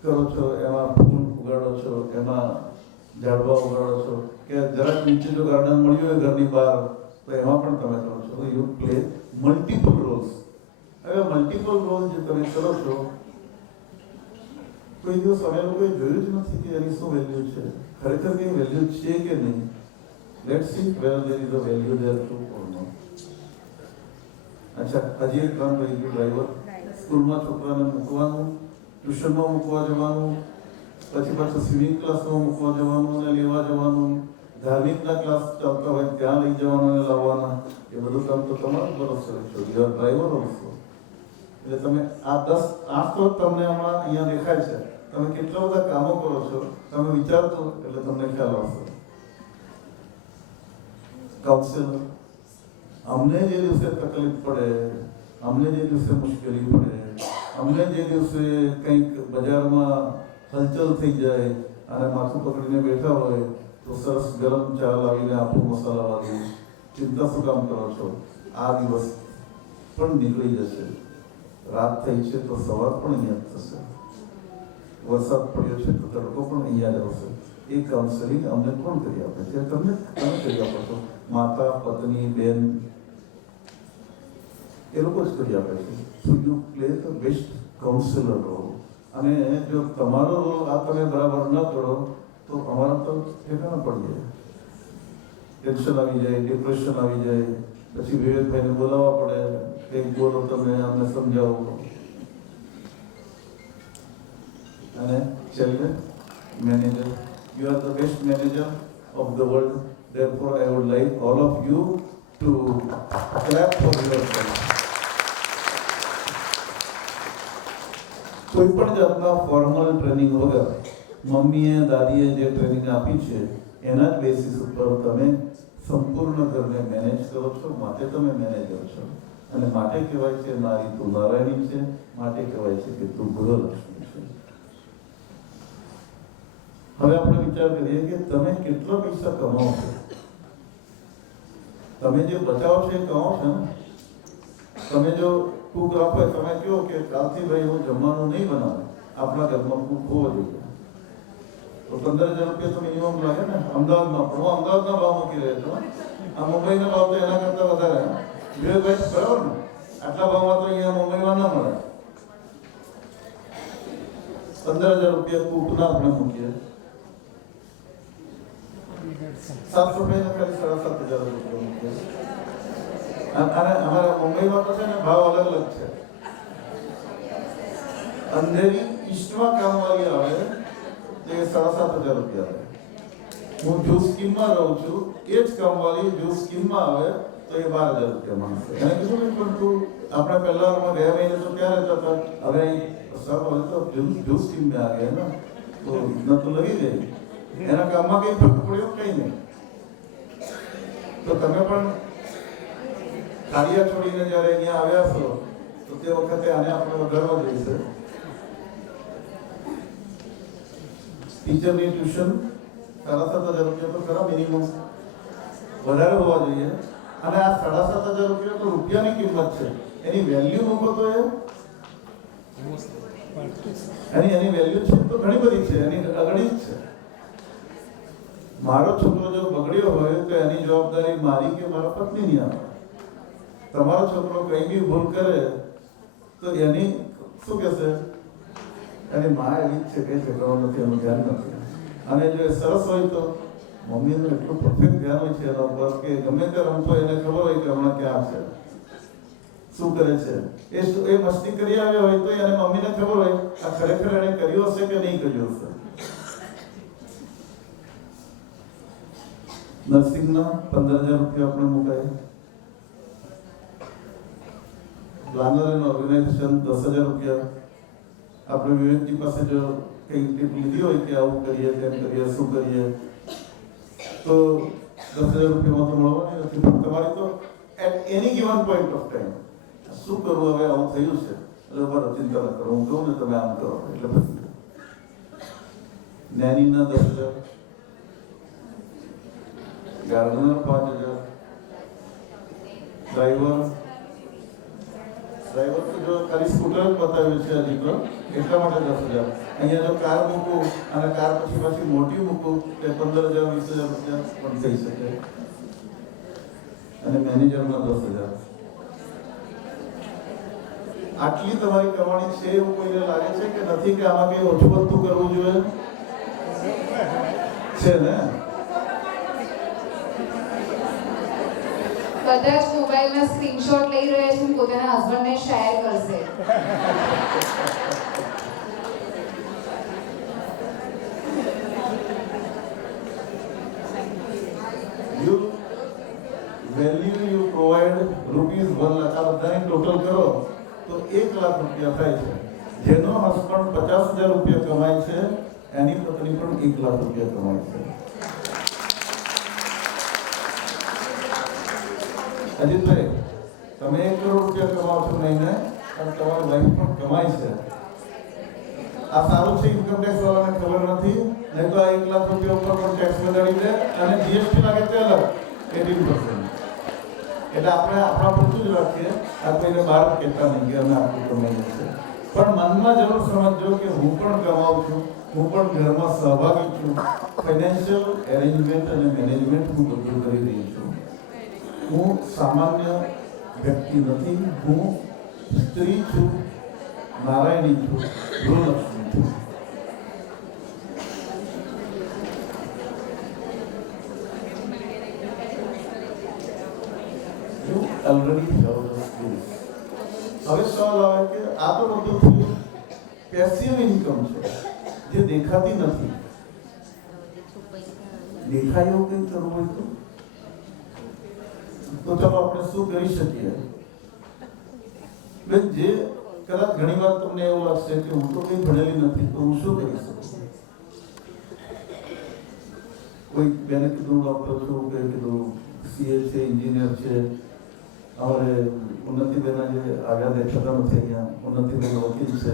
કરો છો, એમાં ફૂલ ઉગાડો છો, એમાં ઝાડવા ઉગાડો છો, કે જરાક નીચે જો ગાર્ડન મળ્યું હોય ઘરની બહાર તો એમાં પણ તમે કરો છો. You play multiple Rolls. હવે મલ્ટિપલ રોલ જે તમે કરો છો, કોઈ દિવસ અમે લોકોએ જોયું જ નથી કે એની શું વેલ્યુ છે, ખરેખર કઈ વેલ્યુ છે કે નહીં. Let's see whether there is a value there too or not. અચ્છા, હજી એક કામ કરી ગયું ડ્રાઈવર. સ્કૂલમાં છોકરાને મૂકવાનું, ટ્યુશનમાં મૂકવા જવાનું, પછી પાછું સ્વિમિંગ ક્લાસમાં મૂકવા જવાનું અને લેવા જવાનું, ધાર્મિકના ક્લાસ ચાલતા હોય ત્યાં લઈ જવાના અને લાવવાના, એ બધું કામ તો તમારું ભરોસે છો. You driver also. એટલે તમે આ 8 તો તમને હમણાં અહીંયા દેખાય છે. તમે કેટલા બધા કામો કરો છો તમે વિચારતો એટલે તમને ખ્યાલ આવશે. કાઉન્સિલર, અમને જે દિવસે તકલીફ પડે, અમને જે દિવસે મુશ્કેલી પડે, અમને જે દિવસે કંઈક બજારમાં હલચલ થઈ જાય અને માથું પકડીને બેઠા હોય તો સરસ ગરમ ચા લાવીને આપું મસાલાવાળી. ચિંતા શું કામ કરો છો? આ દિવસ પણ નીકળી જશે. રાત થઈ છે તો સવાર પણ અહીંયા જ થશે. વરસાદ પડ્યો છે તો તડકો પણ અહીંયા જ આવશે. એ કાઉન્સેલિંગ અમને કોણ કરી આપે છે? તમે કરી આપો છો. માતા, પત્ની, બેન, એ લોકો જ કરી આપે છે. So you play the best counsellor role. અને જો તમારો રોલ આ તમે બરાબર ન કરો તો અમારા તો ઠેકાણા પડી જાય. ટેન્શન આવી જાય, ડિપ્રેશન આવી જાય, પછી વિવેકભાઈને બોલાવવા પડે, કંઈક બોલો તમે અમને સમજાવો. અને છેલ્લે manager, you are the best manager of the world. Therefore, I would like all of you to clap for yourself. કોઈ પણ જાતના ફોર્મલ ટ્રેનિંગ વગર મમ્મીએ દાદીએ જે ટ્રેનિંગ આપી છે એના જ બેસિસ ઉપર તમે સંપૂર્ણ ઘરને મેનેજ કરો છો. માટે તમે મેનેજર છો. અને માટે કહેવાય છે નારી તું નારાયણી છે, માટે કહેવાય છે કે તું ગૃહલક્ષ્મી છે. હવે આપણે વિચાર કરીએ કે તમે કેટલા પૈસા કમાવો છો. તમે જે બચાવો છો એ કમાવો છો ને. તમે જો કૂક રાખો, તમે કહો કે કાલથી ભાઈ હું જમવાનું નહીં બનાવું, આપણા ઘરમાં કૂક હોવો જોઈએ, તો 15,000 રૂપિયા તો મિનિમમ લાગે ને. અમદાવાદમાં પણ હું અમદાવાદના ભાવ મૂકી રહ્યો છું. આ મુંબઈના ભાવ તો એના કરતા વધારે. વિવેકભાઈ બરાબર ને, આટલા ભાવમાં તો અહીંયા મુંબઈમાં ના મળે. 15,000 રૂપિયા કૂકના આપણે મૂકીએ, સાફ સફાઈના ખાલી 7,500 રૂપિયા મૂકીએ. અને અમારા મુંબઈમાં તો છે ને ભાવ અલગ અલગ છે. અંધેરી ઈસ્ટમાં કામવાળી આવે તે 7,500 રૂપિયા આવે. હું જો સ્કીમમાં રહું છું એ જ કામવાળી જો સ્કીમમાં આવે તો એ 12,000 રૂપિયા માંગશે. એને કીધું પણ તું આપણે પહેલા ગયા મહિને તો ક્યાં રહેતા હતા, હવે સર હવે તો જો સ્કીમમાં આ ગયા ને તો ન તો લગી જાય. એના કામમાં કંઈ ફરક પડ્યો કંઈ નહીં. તો તમે પણ કાર્ય છોડીને જ્યારે અહીંયા આવ્યા છો તો તે વખતે આને આપણે વધારવા જઈશે. ટીચરની ટ્યુશન 7,500 રૂપિયા તો ખરા મિનિમમ, વધારે હોવા જોઈએ. અને આ 7,500 રૂપિયા તો રૂપિયાની કિંમત છે. એની વેલ્યુ મૂકો તો એની વેલ્યુ છે તો ઘણી બધી છે, એની અગણિત છે. મારો છોકરો જો બગડ્યો હોય તો એની જવાબદારી મારી કે મારા પત્નીની આવે. તમારો છોકરો કંઈ બી ભૂલ કરે તો એની શું કહેશે? એની મા એવી જ છે કે છોકરાઓ નથી, એનું ધ્યાન નથી. અને જો એ સરસ હોય તો મમ્મીનું એટલું પરફેક્ટ ધ્યાન હોય છે એના ઉપર કે ગમે તે રમતો એને ખબર હોય કે હમણાં ક્યાં છે, શું કરે છે. એ મસ્તી કરી આવ્યો હોય તો એને મમ્મીને ખબર હોય આ ખરેખર એને કર્યું હશે કે નહીં કર્યું હશે. નર્સિંગના 15,000 રૂપિયા આપણે મુકાય. પ્લાનર એન્ડ ઓર્ગેનાઇઝેશન 10,000 રૂપિયા. આપણે વિવેકજી પાસે જો કંઈ ટીપ લીધી હોય કે આવું કરીએ, તેમ કરીએ, શું કરીએ, તો 10,000 રૂપિયામાં તો મળવાની નથી. પણ તમારી તો at any given point of time શું કરવું, હવે આવું થયું છે એટલે બરાબર ચિંતા ન કરો, હું કહું ને તમે આમ કરો એટલે પછી. નેનીના 10,000, ગાર્ડનર 5,000, ડ્રાઈવર તો જો ખાલી સ્કૂટર જ બતાવ્યું છે હજી તો એટલા માટે 10,000. અહીંયા જો કાર મૂકું અને કાર પછી મોટી મૂકું તો 15,000 20,000 રૂપિયા પણ થઈ શકે. અને મેનેજરમાં 10,000. આટલી તમારી કમાણી છે એવું કોઈને લાગે છે કે નથી, કે આમાં કંઈ ઓછું વધતું કરવું જોઈએ? છે ને? કદાચ મોબાઈલમાં સ્ક્રીનશોટ લઈ રહ્યા છે અને પોતાના હસબન્ડને શેર કરશે. You value you provide rupees 1 lakh. આ બધાને ટોટલ કરો તો 1 લાખ રૂપિયા થાય છે. જેનો હસબન્ડ 50,000 રૂપિયા કમાય છે એની પત્ની પણ 1 લાખ રૂપિયા કમાય છે. અજીતભાઈ, તમે 1 કરોડ રૂપિયા કમાવો છો મહિને અને તમારી વાઈફ પણ કમાય છે. આ સારું છે, ઇન્કમ ટેક્સ વાળાને ખબર નથી, નહીં તો આ 1 લાખ રૂપિયા ઉપર પણ ટેક્સ લગાડી દે અને જીએસટી લાગે તે અલગ 18%. એટલે આપણે આપણા પૂરતું જ રાખીએ, આ કોઈને બહાર કહેતા નહીં કે અમે આટલું કમાઈએ છીએ. પણ મનમાં જરૂર સમજજો કે હું પણ કમાઉં છું, હું પણ ઘરમાં સહભાગી છું. ફાઇનાન્શિયલ એરેન્જમેન્ટ અને મેનેજમેન્ટ હું બધું કરી રહી છું. હું સામાન્ય વ્યક્તિ નથી, હું સ્ત્રી છું, નારાયણી છું, ગૃહલક્ષ્મી છું. You already have the skills. હવે સવાલ આવે કે આ તો બધું થયું પેસિવ ઇન્કમ છે, જે દેખાતી નથી. દેખાય એવું કંઈ કરવું હોય તો ચાલો આપણે શું કરી શકીએ? જે કદાચ ઘણી વાર તમને એવું લાગશે કે હું તો કંઈ ભણેલી નથી, તો હું શું કરી શકું? કોઈ બેને કીધું ડૉક્ટર છું, કે કીધું સીએ છે, એન્જિનિયર છે. હવે ઉન્નતિબેન જે આવ્યા દેખાતા નથી અહીંયા, ઉન્નતિબેન વકીલ છે.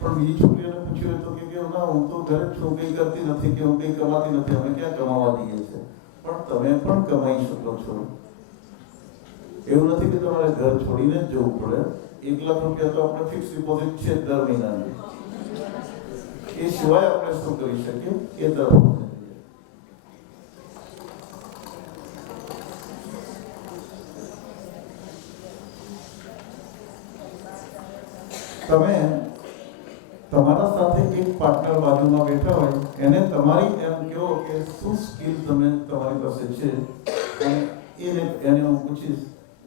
પણ બીજી છોકરીઓને પૂછ્યું તો કે ના, હું તો ઘરે જ છું, કંઈ કરતી નથી, કે હું કંઈ કમાતી નથી, અમે ક્યાં કમાવા દઈએ છીએ. પણ તમે પણ કમાઈ શકો છો. એવું નથી કે તમારે ઘર છોડીને જ જવું પડે. 1 લાખ રૂપિયા તો આપણે ફિક્સ ડિપોઝિટ છે દર મહિનાની. એ સિવાય આપણે શું કરી શકીએ એ તરફ તમે તમારા સાથે એક પાર્ટનર બાજુમાં બેઠા હોય, એને તમારી એમ કહો કે શું સ્કિલ તમે તમારી પાસે છે, અને એને હું પૂછીશ,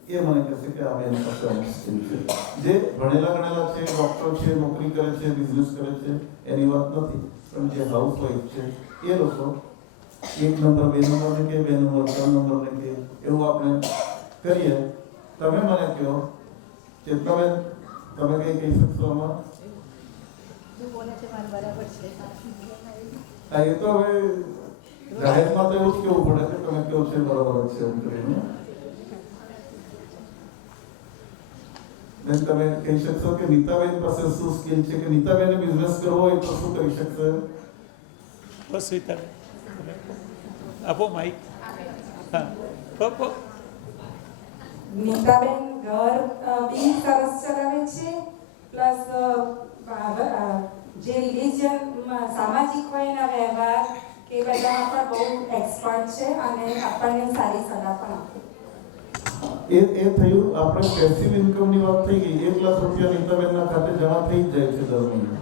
એ મને કહેશે કે આ એની પાસે અમુક સ્કિલ છે. જે ભણેલા ગણેલા છે, ડૉક્ટર છે, નોકરી કરે છે, બિઝનેસ કરે છે, એની વાત નથી. પણ જે હાઉસવાઈફ છે એ લોકો 1 નંબર 2 નંબરને કે 2 નંબર 3 નંબરને કે એવું આપણે કરીએ. તમે મને કહો ચેતનાબેન, તમે કંઈ કહી શકશો આમાં? હા, એ તો હવે જાહેરમાં તો એવું જ કેવું પડે કે તમે કહો છો બરાબર છે એમ કરીને. તમે કહી શકશો કે નીતાબેન પાસે શું સ્કિલ છે, કે નીતાબેને બિઝનેસ કરવો હોય તો શું કરી શકશે? બસ નીતાબેન આપો માઈક. હા, આપો. નીતાબેન ઘર બી સરસ ચલાવે છે, પ્લસ જે રિલિજન સામાજિક હોય એના વ્યવહાર કે બધામાં પણ બહુ એક્સપર્ટ છે અને આપણને સારી સલાહ પણ આપે. એ થયું આપણે પેસિવ ઇન્કમની વાત થઈ ગઈ. 1 લાખ રૂપિયા નીતાબેનના ખાતે જમા થઈ જ જાય છે દર મહિને.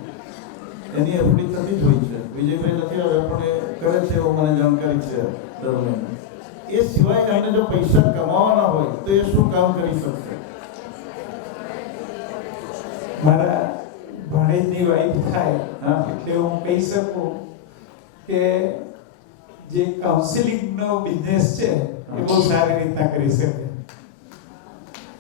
એની એફડી થતી જ હોય છે. વિજયભાઈ નથી આવ્યા પણ એ કરે છે એવું મને જાણકારી છે દર મહિને. એ સિવાય એને જો પૈસા કમાવાના હોય તો એ શું કામ કરી શકશે? મારા ભાણેજની વાઈફ થાય એટલે હું કહી શકું કે જે કાઉન્સિલિંગનો બિઝનેસ છે એ બહુ સારી રીતના કરી શકે.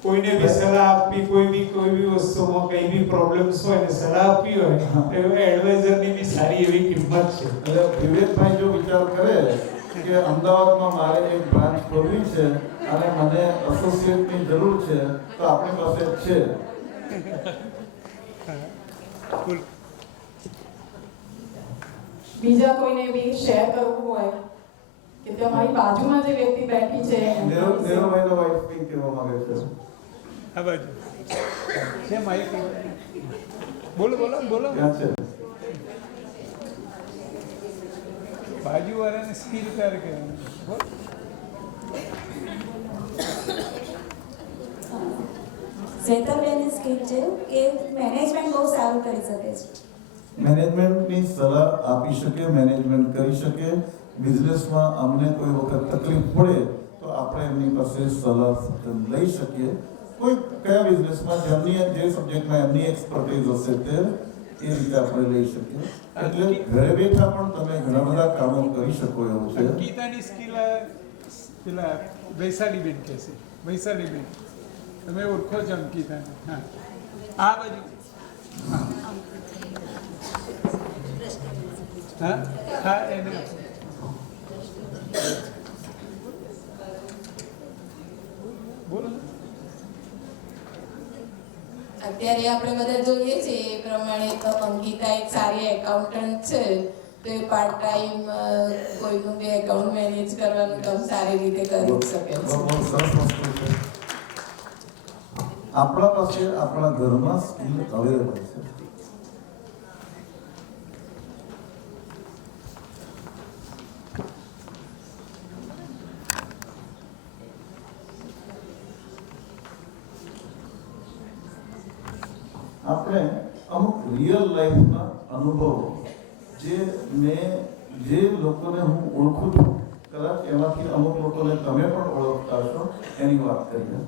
કોઈને બી સલાહ આપવી, કોઈ બી વસ્તુમાં કઈ બી પ્રોબ્લેમ્સ હોય ને સલાહ આપવી હોય તો એડવાઇઝરની બી સારી એવી કિંમત છે. એટલે વિવેકભાઈ જો વિચાર કરે કે અમદાવાદમાં મારે એક બ્રાન્ચ ખોલવી છે અને મને એસોસિએટની જરૂર છે, તો આપણી પાસે છે. બીજા કોઈને બી શેર કરવું હોય કે તમારી બાજુમાં જે વ્યક્તિ બેઠી છે નીરવભાઈનો વાઇફ કંઈ કહેવા માંગે છે? આ બાજુ છે માઈક. બોલો બોલો બોલો. ક્યાં છે? બાજુવાળાને સ્કિલ કાર કહેવાનું. શ્વેતાબેનની સ્કીમ છે કે મેનેજમેન્ટ બહુ સારું કરી શકે છે. મેનેજમેન્ટની સલાહ આપી શકે, મેનેજમેન્ટ કરી શકે. બિઝનેસમાં અમને કોઈ વખત તકલીફ પડે તો આપણે આપણે એમની પાસે સલાહ લઈ શકીએ. કોઈ કયા બિઝનેસમાં જેમની જે સબ્જેક્ટમાં એમની એક્સપર્ટીઝ હશે તે એ રીતે આપણે લઈ શકીએ. એટલે ઘરે બેઠા પણ તમે ઘણા બધા કામો કરી શકો એવું છે. અંકિતાની સ્કિલ પેલા વૈશાલીબેન કહે છે. વૈશાલીબેન તમે ઓળખો છો અંકિતાને? હા, આ બાજુ. હા હા, એને બોલો. અત્યારે આપણે બધા જોઈએ છીએ એ પ્રમાણે તો અંકિતા એક સારી એકાઉન્ટન્ટ છે, તો એ પાર્ટ ટાઈમ કોઈનું બી એકાઉન્ટ મેનેજ કરવાનું કામ સારી રીતે કરી શકે છે. બહુ સરસ વસ્તુ છે. આપણા પાસે આપણા ઘરમાં સ્કિલ અવેલેબલ છે. આપણે અમુક રિયલ લાઈફના અનુભવો જે લોકોને હું ઓળખું છું, કદાચ એમાંથી અમુક લોકોને તમે પણ ઓળખતા છો, એની વાત કરીએ.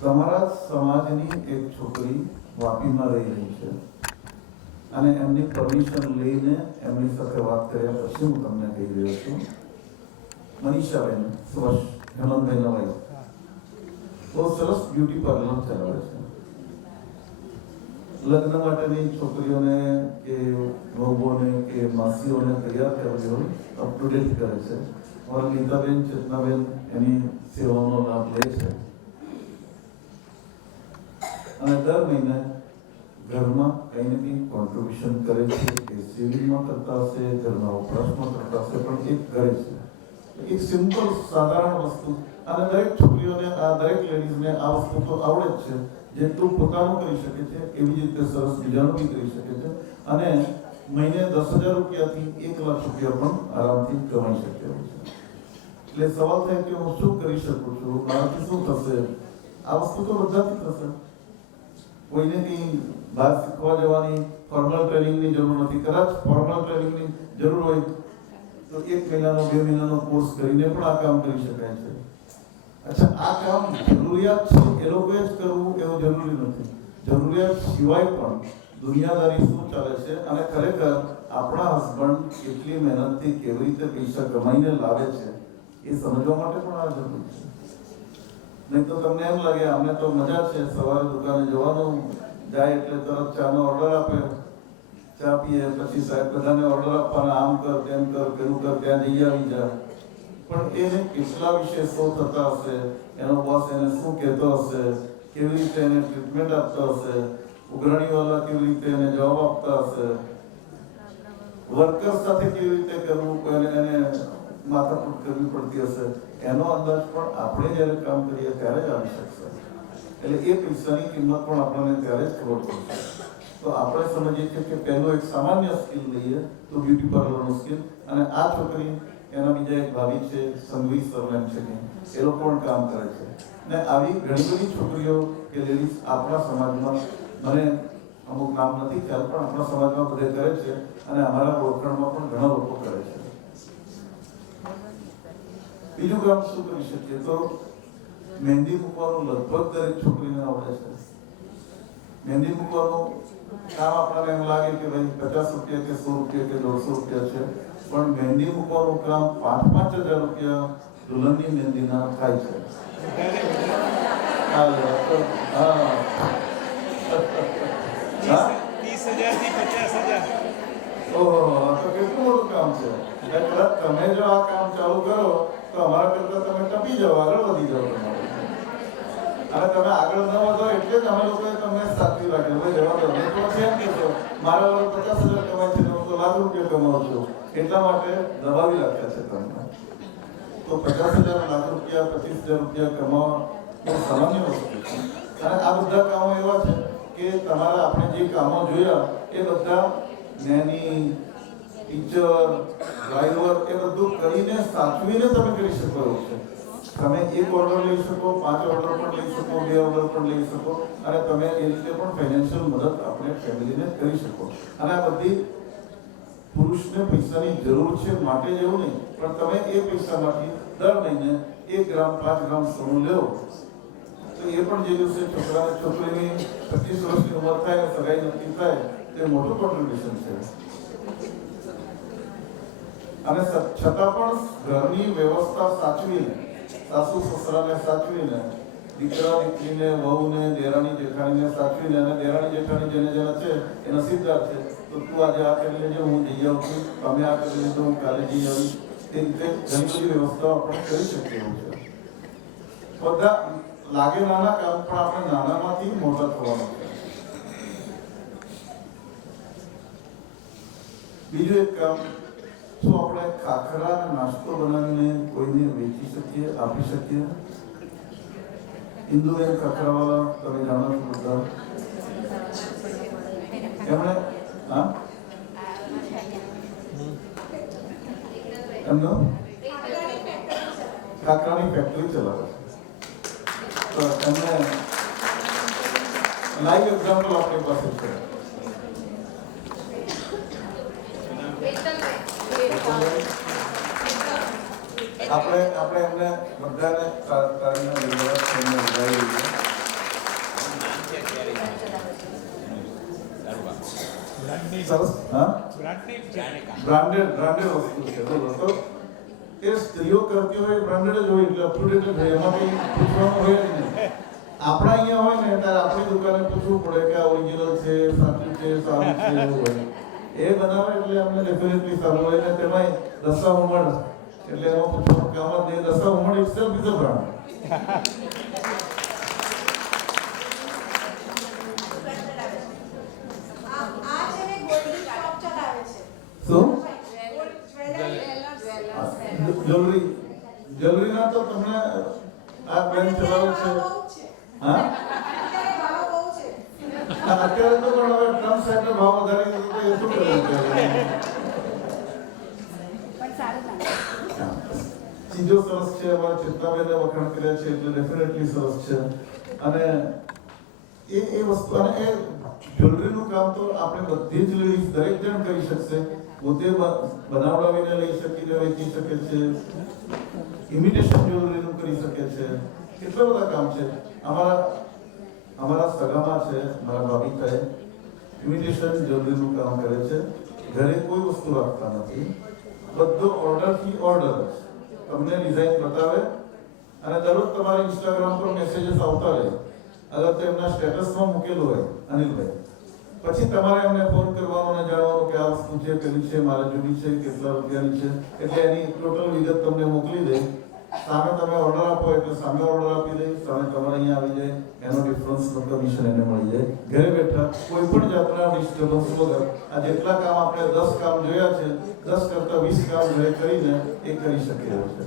તમારા સમાજની એક છોકરી વાપીમાં રહી રહી છે અને એમની પરમિશન લઈને એમની સાથે વાત કર્યા પછી હું તમને કહી રહ્યો છું. મનીષાબેન સુભાષ હેમંતભાઈ નવાઈ બહુ સરસ બ્યુટી પાર્લર ચલાવે છે. લગ્ન માટેની છોકરીઓને કે વહુઓને કે માસીઓને તૈયાર કરવી હોય અપ ટુ ડેટ કરે છે. અમારા નીતાબેન ચેતનાબેન એની સેવાનો લાભ લે છે અને દર મહિને ઘરમાં કંઈ ને કંઈ કોન્ટ્રીબ્યુશન કરે છે. કે સેવિંગમાં કરતા હશે, ઘરના વપરાશમાં કરતા હશે, પણ એક કરે છે. એક સિમ્પલ સાધારણ વસ્તુ. અને દરેક છોકરીઓને દરેક લેડીઝને આ વસ્તુ તો આવડે જ છે. જેટલું પોતાનું કરી શકે છે એવી જ રીતે સરસ બીજાનું બી કરી શકે છે અને મહિને 10,000 રૂપિયાથી 1 લાખ રૂપિયા પણ આરામથી કમાઈ શકે એવું છે. એટલે સવાલ થાય કે હું શું કરી શકું છું, મારાથી શું થશે? આ વસ્તુ તો બધાથી થશે. કોઈને કંઈ બહાર શીખવા જવાની ફોર્મલ ટ્રેનિંગની જરૂર નથી. કદાચ ફોર્મલ ટ્રેનિંગની જરૂર હોય તો 1 મહિનાનો 2 મહિનાનો કોર્સ કરીને પણ આ કામ કરી શકાય છે. અચ્છા, આ કામ જરૂરિયાત છે એ લોકોએ જ કરવું એવું જરૂરી નથી. જરૂરિયાત સિવાય પણ દુનિયાદારી શું ચાલે છે અને ખરેખર આપણા હસબન્ડ કેટલી મહેનતથી કેવી રીતે પૈસા કમાઈને લાવે છે એ સમજવા માટે પણ આ જરૂરી છે. નહીં તો તમને એમ લાગે અમને તો મજા છે, સવારે દુકાને જવાનું, જાય એટલે તરત ચાનો ઓર્ડર આપે, ચા પીએ, પછી સાહેબ બધાને ઓર્ડર આપવાના, આમ કર તેમ કર પેલું કર, ત્યાં જઈ આવી જા. પણ એને કેટલા વિશે શું થતા હશે, એનો બોસ એને શું કહેતો હશે, કેવી રીતે એને ટ્રીટમેન્ટ આપતો હશે, ઉઘરાણીવાળા કેવી રીતે એને જવાબ આપતા હશે, વર્કર સાથે કેવી રીતે કરવું, એને માથાકૂટ કરવી પડતી હશે, એનો અંદાજ પણ આપણે જ્યારે કામ કરીએ ત્યારે જ આવી શકશે. એટલે એ પૈસાની કિંમત પણ આપણને ત્યારે જ ખબર પડશે. તો આપણે સમજીએ છીએ કે પહેલું એક સામાન્ય સ્કિલ લઈએ તો બ્યુટી પાર્લરનું સ્કિલ. અને આ છોકરી, એના બીજા એક ભાભી છે, સંઘવી સરનેમ છે, એ લોકો પણ કામ કરે છે. ને આવી ઘણી બધી છોકરીઓ કે લેડીઝ આપણા સમાજમાં, મને અમુક નામ નથી ખ્યાલ, પણ આપણા સમાજમાં બધે કરે છે અને અમારા ઓળખાણમાં પણ ઘણા લોકો કરે છે. બીજું કામ શું કરી શકીએ? તો મહેંદી મૂકવાનું લગભગ દરેક છોકરીને આવડે છે. મહેંદી મૂકવાનું કામ આપણને એમ લાગે કે ભાઈ 50 રૂપિયા કે 100 રૂપિયા કે 150 રૂપિયા છે, પણ મહેંદી મૂકવાનું કામ 5,000 રૂપિયા દુલ્હનની મહેંદીના થાય છે. હા, 30,000 થી 50,000. ઓહો, તો કેટલું મોટું કામ છે. એટલે તમે જો આ કામ ચાલુ કરો તો અમારા કરતા તમે ટપી જાઓ, આગળ વધી જાઓ. અને તમે આગળ ન વધો એટલે જ અમે લોકોએ તમને સાચવી રાખે. ભાઈ જવા દો, મેં તો એમ કહેશો મારા વાળો 50,000 કમાય છે, હું તો લાખ રૂપિયા કમાઉં છું, એટલા માટે દબાવી રાખ્યા છે તમને. તો 50,000, લાખ રૂપિયા, 25,000 રૂપિયા કમાવા બહુ સામાન્ય વસ્તુ છે. અને આ બધા કામો એવા છે કે તમારા આપણે જે કામો જોયા એ બધા નેની, ટીચર, ડ્રાઈવર એ બધું કરીને સાચવીને તમે કરી શકો એવું છે. તમે 1 ઓર્ડર લઈ શકો, 5 ઓર્ડર પણ લઈ શકો, 2 ઓર્ડર પણ લઈ શકો અને તમે એ રીતે પણ ફાઇનાન્શિયલ મદદ આપણે ફેમિલીને કરી શકો. અને આ બધી પુરુષને પૈસાની જરૂર છે માટે જેવું નહીં, પણ તમે એ પૈસામાંથી દર મહિને 1 ગ્રામ 5 ગ્રામ સોનું લો તો એ પણ જે દિવસે છોકરાને છોકરીની 25 વર્ષની ઉંમર થાય અને સગાઈ નક્કી થાય તે મોટું કોન્ટ્રીબ્યુશન છે. અને છતાં પણ ઘરની વ્યવસ્થા સાચવીને, સાસુ સસરાને સાચવીને, દીકરા દીકરીને, વહુને, દેરાણી જેઠાણીને સાચવીને, અને દેરાણી જેઠાણી જેને જેના છે એ નસીબદાર છે, તો તું આજે આ કરી લેજે, હું જઈ આવું છું, તમે આ કરી લેજો, હું કાલે જઈ આવીશ, એ રીતે ઘણી બધી વ્યવસ્થાઓ આપણે કરી શકીએ એવું છે. બધા લાગે નાના કામ, પણ આપણે નાનામાંથી મોટા થવાનું છે. બીજું એક કામ, શું આપણે ખાખરા અને નાસ્તો બનાવીને કોઈને વેચી શકીએ, આપી શકીએ? ઇન્દુબેન ખાખરાવાળા, તમે જાણો છો બધા, એમણે એમનો ખાખરાની ફેક્ટરી ચલાવે છે. તો એમને લાઈવ એક્ઝામ્પલ આપણી પાસે છે. આપણે એમને બધાને તારીખના દિવસ એમને વધારી દીધું. સરસ. હા, બ્રાન્ડેડ વસ્તુ છે. તો એ સ્ત્રીઓ કરતી હોય બ્રાન્ડેડ જ હોય, એટલે અપ ટુ ડેટ જ હોય, એમાં કંઈ પૂછવાનું હોય જ નહીં. આપણા અહીંયા હોય ને ત્યારે આપણી દુકાને પૂછવું પડે કે આ ઓરિજિનલ છે, સાચું છે, સારું છે, એવું હોય. એ બનાવે એટલે અમને ડેફિનેટલી સારું હોય. ને તેમાંય દસા ઉમળ, એટલે એમાં પૂછવાનું કે આમાં દસા ઉમળ itself is a brand. Jewellery ના તો તમને આ બેન ચલાવે છે. હા, અત્યારે તો પણ હવે ટ્રમ્પ સાહેબનો ભાવ વધારી દીધો તો એ શું કરે? ચીજો સરસ છે, અમારા ચેતનાબેને વખાણ કર્યા છે એટલે ડેફિનેટલી સરસ છે. અને એ વસ્તુ, અને એ જ્વેલરીનું કામ તો આપણે બધી જ લેડીઝ, દરેક જણ કરી શકશે. પોતે બનાવડાવીને લઈ શકીને વેચી શકે છે, ઇમિટેશન જ્વેલરીનું કરી શકે છે, કેટલા બધા કામ છે. અમારા સગામાં છે, મારા ભાભી થાય, ઇમિટેશન જ્વેલરીનું કામ કરે છે. ઘરે કોઈ વસ્તુ રાખતા નથી, બધો ઓર્ડરથી ઓર્ડર. તમને ડિઝાઇન બતાવે અને દરરોજ તમારા ઇન્સ્ટાગ્રામ પર મેસેजेस આવતા રહે. અગર તો એમના સ્ટેટસમાં મૂકેલું હોય અનિલભાઈ, પછી તમારે એમને ફોન કરવાનો અને જાણવાનું કે આ વસ્તુ છે, પેલી છે, મારે જુદી છે, કેટલા રૂપિયાની છે, એટલે એની ટોટલ વિગત તમને મોકલી દે. સામે તમે ઓર્ડર આપો એટલે સામે ઓર્ડર આપી દે, સામે તમારે અહીંયા આવી જાય, એનો ડિફરન્સનું કમિશન એને મળી જાય. ઘરે બેઠા કોઈ પણ જાતના ડિસ્ટર્બન્સ વગર આ જેટલા કામ આપણે 10 કામ જોયા છે, 10 કરતા 20 કામ ઘરે કરીને એ કરી શકીએ એવું છે.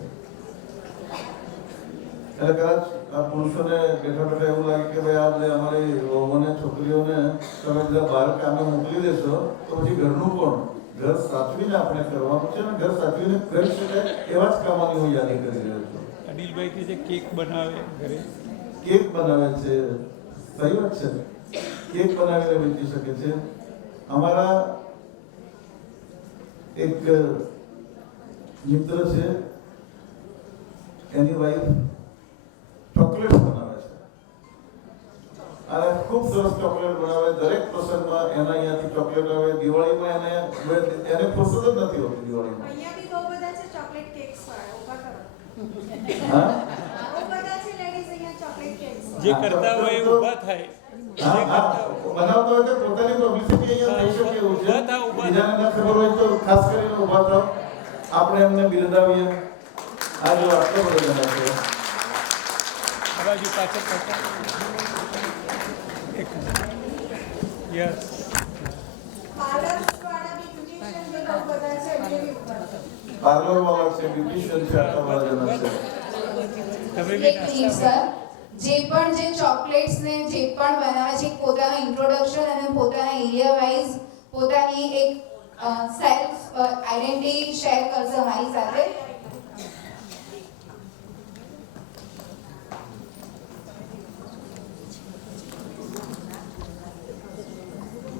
એટલે કદાચ આ પુરુષોને બેઠા બેઠા એવું લાગે કે ભાઈ આ બધા અમારી વહુઓને, છોકરીઓને તમે બધા બહાર કામે મોકલી દેશો તો પછી ઘરનું કોણ? ઘર સાચવીને આપણે કરવાનું છે, ને ઘર સાચવીને કરી શકાય એવા જ કામોની હું યાદી કરી રહ્યો છું. અનિલભાઈ કે જે કેક બનાવે ઘરે, કેક બનાવે છે, સહી વાત છે, કેક બનાવીને વેચી શકે છે. અમારા એક મિત્ર છે, એની વાઈફ ચોકલેટ બનાવે છે અને ખૂબ સરસ ચોકલેટ બનાવે. દરેક પ્રસંગમાં એના અહીંયાથી ચોકલેટ આવે. દિવાળીમાં એને ફુરસદ જ નથી હોતી. દિવાળીમાં અહીંયા બી બહુ બધા છે ચોકલેટ કેક્સ વાળા, ઊભા કરો. હા, બહુ બધા છે લેડીઝ અહીંયા ચોકલેટ કેક્સ. જે કરતા હોય એ ઊભા થાય. બનાવતો હોય તો પોતાની પબ્લિસિટી અહીંયા થઈ શકે એવું છે. બીજાને ના ખબર હોય તો ખાસ કરીને ઊભા થાવ, આપણે એમને બિરદાવીએ. આ જો આટલો બધો જણા છે. આ બાજુ પાછળ યસ, પાર્લર વાળા બી બ્યુટિશિયન બી બહુ બધા છે, એટલે બી ઊભા કરો. પાર્લર વાળા છે, બ્યુટિશિયન છે, આટલા બધા જણા છે. તમે એક મિનિટ સર, જે પણ જે ચોકલેટ્સ ને જે પણ બનાવે છે, પોતાનું ઇન્ટ્રોડક્શન અને પોતાના એરિયા વાઇઝ પોતાની એક સેલ્ફ આઈડેન્ટિટી શેર કરશે અમારી સાથે.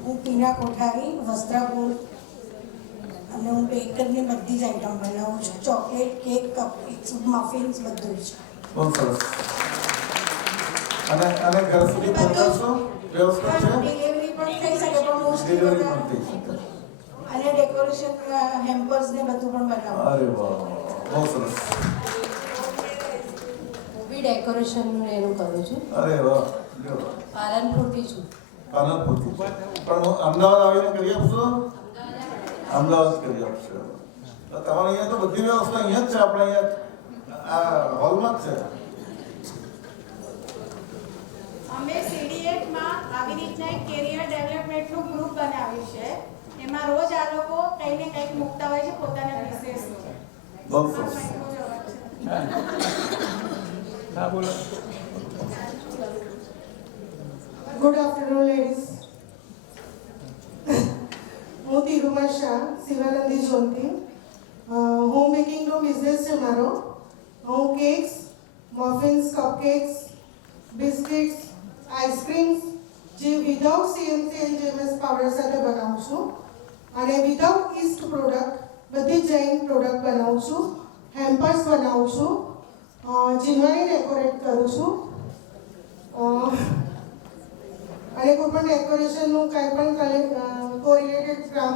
હું ટીના કોઠારી, વસ્ત્રાપુર અને હું બેકરની બધી જ આઈટમ બનાવું છું, ચોકલેટ, કેક, કપકેક્સ, મફિન્સ બધું જ. બહુ સરસ. અને ઘર સુધી પહોંચાડશો? વ્યવસ્થા છે? ડિલિવરી પણ થઈ શકે, પણ મોસ્ટલી ડિલિવરી પણ થઈ શકે. અને ડેકોરેશન હેમ્પર્સ ને બધું પણ બનાવું. અરે વાહ, બહુ સરસ. હું બી ડેકોરેશનનું એનું કરું છું. અરે વાહ, લ્યો. પાલનપુરથી છું. પાલનપુરથી. પણ અમદાવાદ આવીને કરી આપશો? અમદાવાદ કરી આપશો. તો તમારે અહીંયા તો બધી વ્યવસ્થા અહીંયા જ છે, આપણે અહીંયા આ હોલમાં જ છે. અમે CDF-માં આવી રીતના એક કેરિયર ડેવલપમેન્ટનું ગ્રુપ બનાવ્યું છે. એમાં રોજ આ લોકો કંઈ ને કંઈક મૂકતા હોય છે પોતાના બિઝનેસનું. બહુ સરસ. હા બોલો. Good afternoon ladies. હું તિરુમા શાહ, શિવાનંદી ઝોનથી. હોમ બેકિંગનો બિઝનેસ છે મારો. હું કેક્સ, મફિન્સ, કપકેક્સ, બિસ્કિટ્સ, આઈસ્ક્રીમ્સ જે without CNC and JMS powder સાથે બનાવું છું, અને વિધાઉટ ઈસ્ટ પ્રોડક્ટ બધી જૈન પ્રોડક્ટ બનાવું છું. હેમ્પર્સ બનાવું છું, જીનવારી ડેકોરેટ કરું છું, અને કોઈ પણ ડેકોરેશનનું કંઈ પણ કોરિલેટેડ કામ